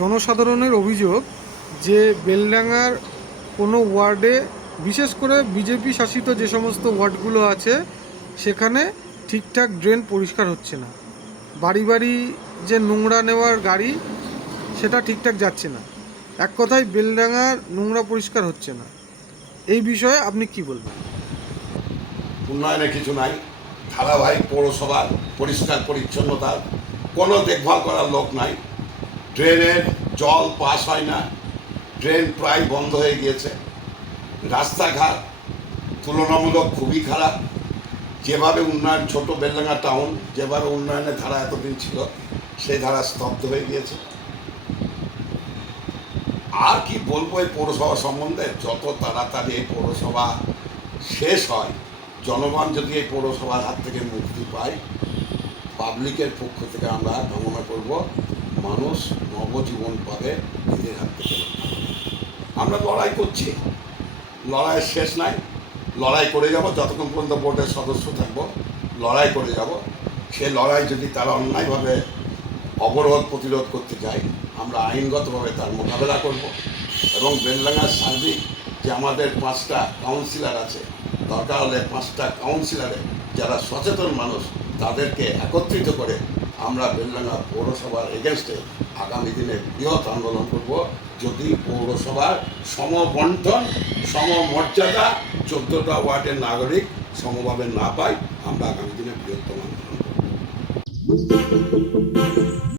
জনসাধারণের অভিযোগ যে বেলডাঙার কোনো ওয়ার্ডে, বিশেষ করে বিজেপি শাসিত যে সমস্ত ওয়ার্ডগুলো আছে সেখানে ঠিকঠাক ড্রেন পরিষ্কার হচ্ছে না। বাড়ি বাড়ি যে নোংরা নেওয়ার গাড়ি সেটা ঠিকঠাক যাচ্ছে না। এক কথায় বেলডাঙার নোংরা পরিষ্কার হচ্ছে না। এই বিষয়ে আপনি কি বলবেন? উন্নয়নে কিছু নাই, ধারাবাহিক পৌরসভার পরিষ্কার পরিচ্ছন্নতার কোনো দেখভাল করার লোক নাই। ড্রেনের জল পাস হয় না, ড্রেন প্রায় বন্ধ হয়ে গিয়েছে। রাস্তাঘাট তুলনামূলক খুবই খারাপ। যেভাবে উন্নয়ন, ছোট বেলডাঙ্গা টাউন যেভাবে উন্নয়নের ধারা এতদিন ছিল সেই ধারা স্তব্ধ হয়ে গিয়েছে। আর কি বলবো এই পৌরসভা সম্বন্ধে? যত তাড়াতাড়ি এই পৌরসভা শেষ হয়, জনগণ যদি এই পৌরসভার হাত থেকে মুক্তি পায়, পাবলিকের পক্ষ থেকে আমরা কামনা করব মানুষ নবজীবন পাবে নিজের হাত থেকে। আমরা লড়াই করছি, লড়াইয়ের শেষ নাই, লড়াই করে যাব যতক্ষণ পর্যন্ত বোর্ডের সদস্য থাকব, লড়াই করে যাব। সে লড়াই যদি তারা অন্যায়ভাবে অবরোধ প্রতিরোধ করতে চায়, আমরা আইনগতভাবে তার মোকাবেলা করব। এবং বেলডাঙ্গার সার্বিক যে আমাদের 5টা কাউন্সিলর আছে, দরকার হলে 5টা কাউন্সিলরে যারা সচেতন মানুষ তাদেরকে একত্রিত করে আমরা বেলডাঙ্গা পৌরসভার এগেনস্টে আগামী দিনে বৃহৎ আন্দোলন করব। যদি পৌরসভার সমবন্টন, সমমর্যাদা 14টা ওয়ার্ডের নাগরিক সমভাবে না পায়, আমরা আগামী দিনে বৃহত্তম আন্দোলন করব।